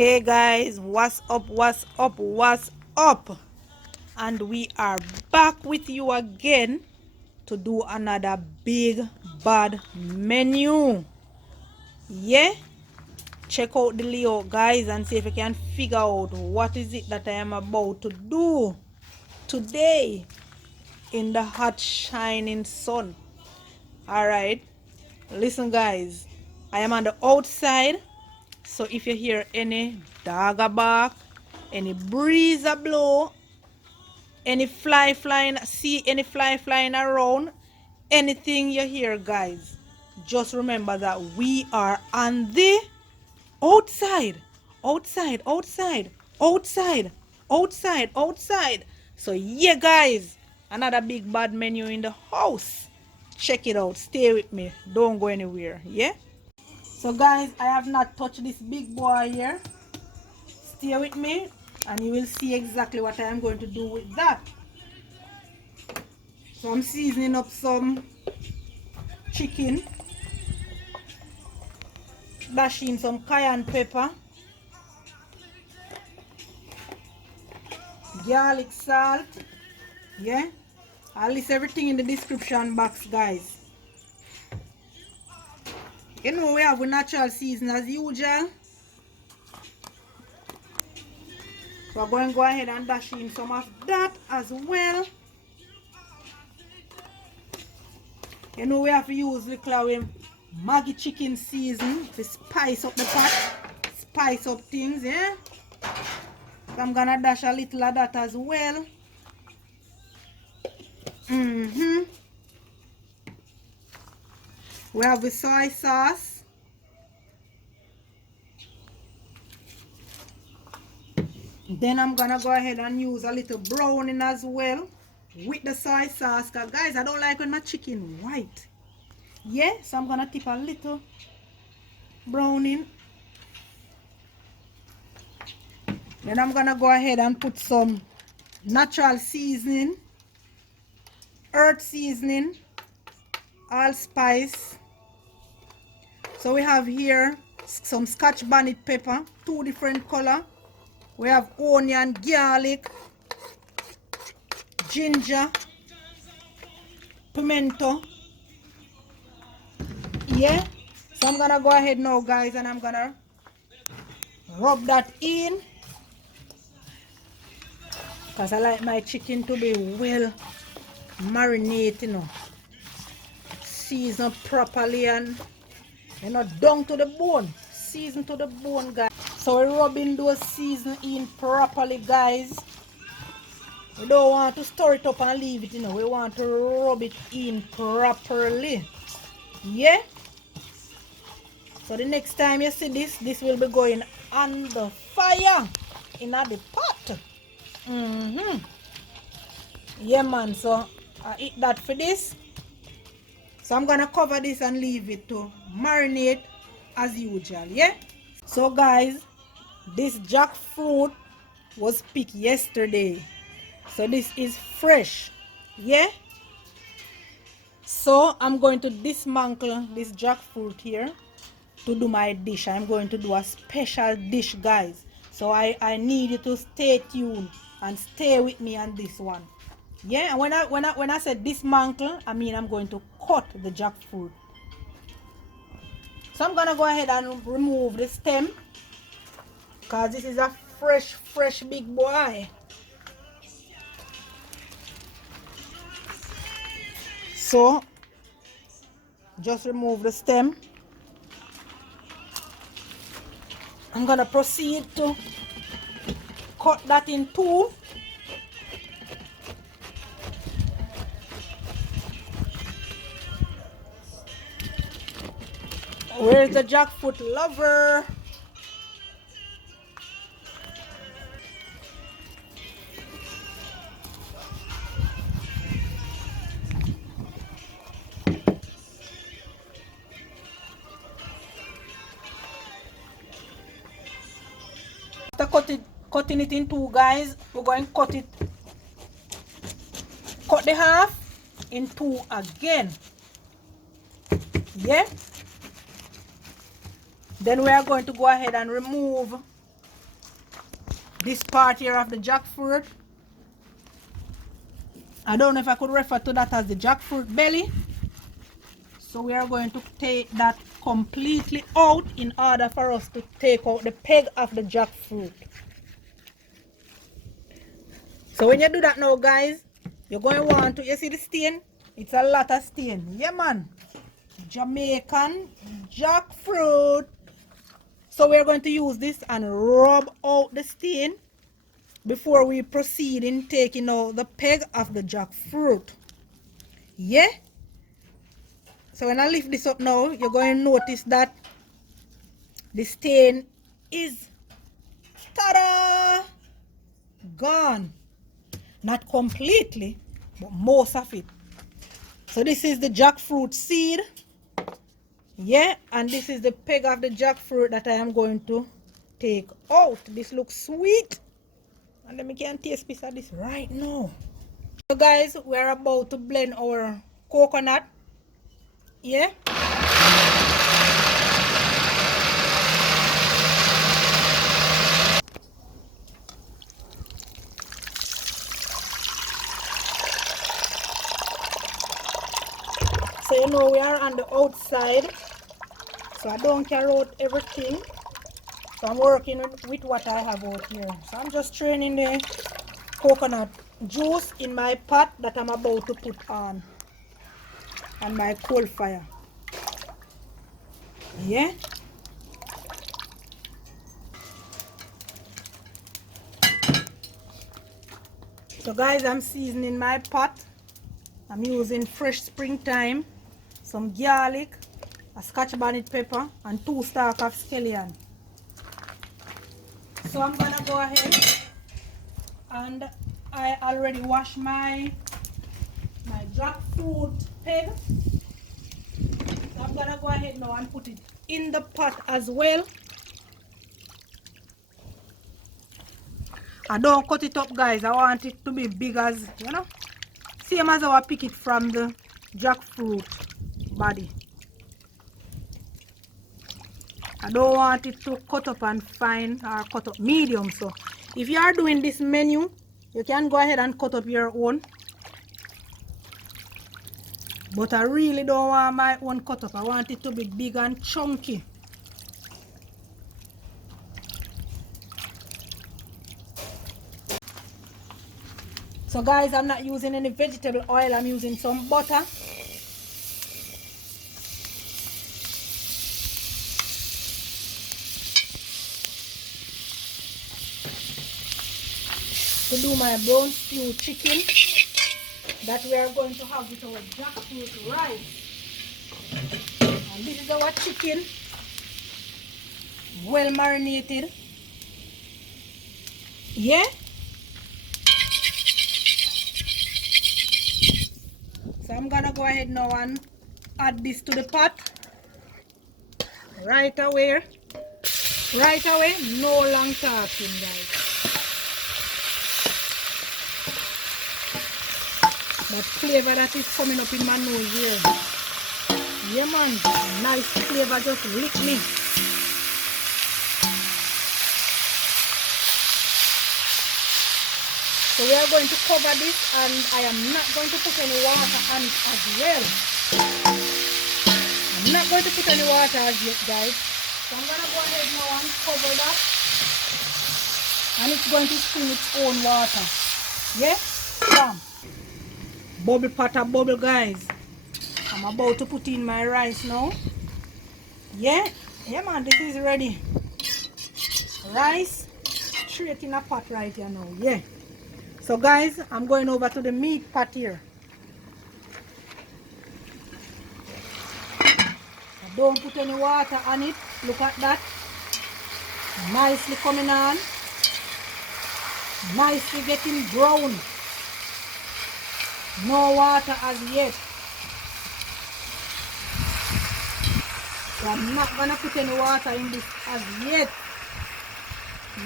Hey guys, what's up, what's up, what's up? And we are back with you again to do another big bad menu. Yeah, check out the layout guys and see if you can figure out what is it that I am about to do today in the hot shining sun. All right, listen guys, I am on the outside. So if you hear any dog bark, any breeze a blow, any fly flying, see any fly flying around, anything you hear, guys, just remember that we are on the outside, outside, outside, outside, outside, outside. So yeah, guys, another big bad menu in the house. Check it out. Stay with me. Don't go anywhere. Yeah. So guys, I have not touched this big boy here. Stay with me and you will see exactly what I am going to do with that. So I'm seasoning up some chicken, dashing some cayenne pepper, garlic salt. Yeah, I'll list everything in the description box, guys. You know we have a natural season as usual. So I'm going to go ahead and dash in some of that as well. You know we have to use little Maggi chicken season to spice up the pot, spice up things, yeah. So I'm gonna dash a little of that as well. We have the soy sauce. Then I'm gonna go ahead and use a little browning as well with the soy sauce. Cause guys, I don't like when my chicken white. Yeah, so I'm gonna tip a little browning. Then I'm gonna go ahead and put some natural seasoning, earth seasoning, allspice. So we have here some scotch bonnet pepper, 2 different color. We have onion, garlic, ginger, pimento. Yeah, so I'm gonna go ahead now guys and I'm gonna rub that in because I like my chicken to be well marinated, you know, seasoned properly and down to the bone, seasoned to the bone, guys. So we're rubbing those season in properly, guys. We don't want to stir it up and leave it, we want to rub it in properly. Yeah, so the next time you see this will be going on the fire in the pot. Yeah man, so I eat that for this. So I'm gonna cover this and leave it to marinate as usual. Yeah, so guys, this jackfruit was picked yesterday, so this is fresh. Yeah, so I'm going to dismantle this jackfruit here to do my dish. I'm going to do a special dish, guys, so I need you to stay tuned and stay with me on this one. Yeah, and when I said dismantle, I mean I'm going to cut the jackfruit. So I'm gonna go ahead and remove the stem because this is a fresh big boy. So just remove the stem. I'm gonna proceed to cut that in two. Where's the jackfruit lover? After cutting it in two, guys, we're going to cut the half in two again. Yeah, then we are going to go ahead and remove this part here of the jackfruit. I don't know if I could refer to that as the jackfruit belly. So we are going to take that completely out in order for us to take out the peg of the jackfruit. So when you do that now, guys, you're going to want to, you see the stain? It's a lot of stain. Yeah, man. Jamaican jackfruit. So we're going to use this and rub out the stain before we proceed in taking out the peg of the jackfruit. Yeah? So when I lift this up now, you're going to notice that the stain is, ta-da, gone. Not completely, but most of it. So this is the jackfruit seed. Yeah, and this is the peg of the jackfruit that I am going to take out. This looks sweet. And let me get a taste piece of this right now. So guys, we're about to blend our coconut. Yeah. So you know we are on the outside. So I don't carry out everything. So I'm working with what I have out here. So I'm just straining the coconut juice in my pot that I'm about to put on my coal fire. Yeah. So guys, I'm seasoning my pot. I'm using fresh springtime, some garlic, a scotch bonnet pepper, and 2 stalks of scallion. So I'm gonna go ahead, and I already washed my jackfruit peg. So I'm gonna go ahead now and put it in the pot as well. I don't cut it up, guys. I want it to be big as, you know, same as how I pick it from the jackfruit body. I don't want it to cut up and fine or cut up medium. So if you are doing this menu, you can go ahead and cut up your own. But I really don't want my own cut up. I want it to be big and chunky. So guys, I'm not using any vegetable oil. I'm using some butter. To do my brown stew chicken that we are going to have with our jackfruit rice. And this is our chicken, well marinated. Yeah. So I'm gonna go ahead now and add this to the pot right away. Right away, no long talking, guys. That flavor that is coming up in my nose here. Yeah, man, nice flavor just lick me. So we are going to cover this, and I am not going to put any water on it as well. I'm not going to put any water as yet, guys. So I'm going to go ahead now and cover that. And it's going to spring its own water. Yeah? Bam. Bubble potter bubble, guys. I'm about to put in my rice now. Yeah? Yeah, man, this is ready. Rice straight in a pot right here now. Yeah. So guys, I'm going over to the meat pot here. I don't put any water on it. Look at that. Nicely coming on. Nicely getting brown. No water as yet. So I'm not gonna put any water in this as yet.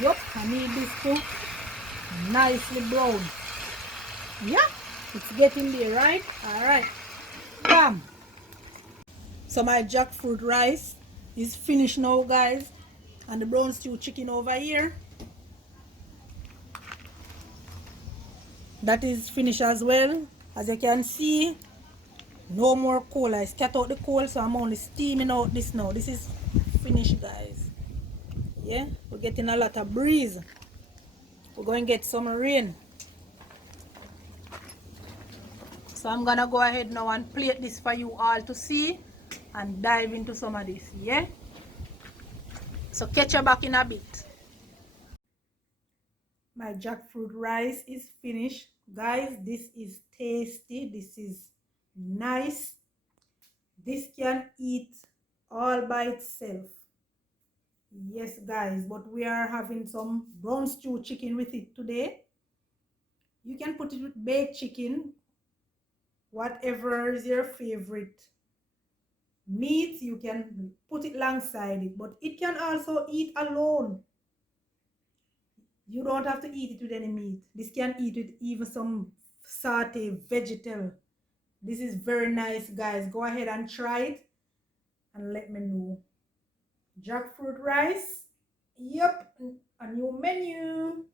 Yup, I need this to nicely brown. Yeah, it's getting there, right? Alright. Bam. So my jackfruit rice is finished now, guys. And the brown stew chicken over here. That is finished as well. As you can see, no more coal. I scat out the coal, so I'm only steaming out this now. This is finished, guys. Yeah, we're getting a lot of breeze. We're going to get some rain. So I'm gonna go ahead now and plate this for you all to see and dive into some of this. Yeah, so catch you back in a bit. My jackfruit rice is finished, guys. This is tasty, this is nice. This can eat all by itself. Yes, guys, but we are having some brown stew chicken with it today. You can put it with baked chicken, whatever is your favorite meat, you can put it alongside it, but it can also eat alone. You don't have to eat it with any meat. This can eat with even some sauté vegetable. This is very nice, guys. Go ahead and try it and let me know. Jackfruit rice. Yep, a new menu.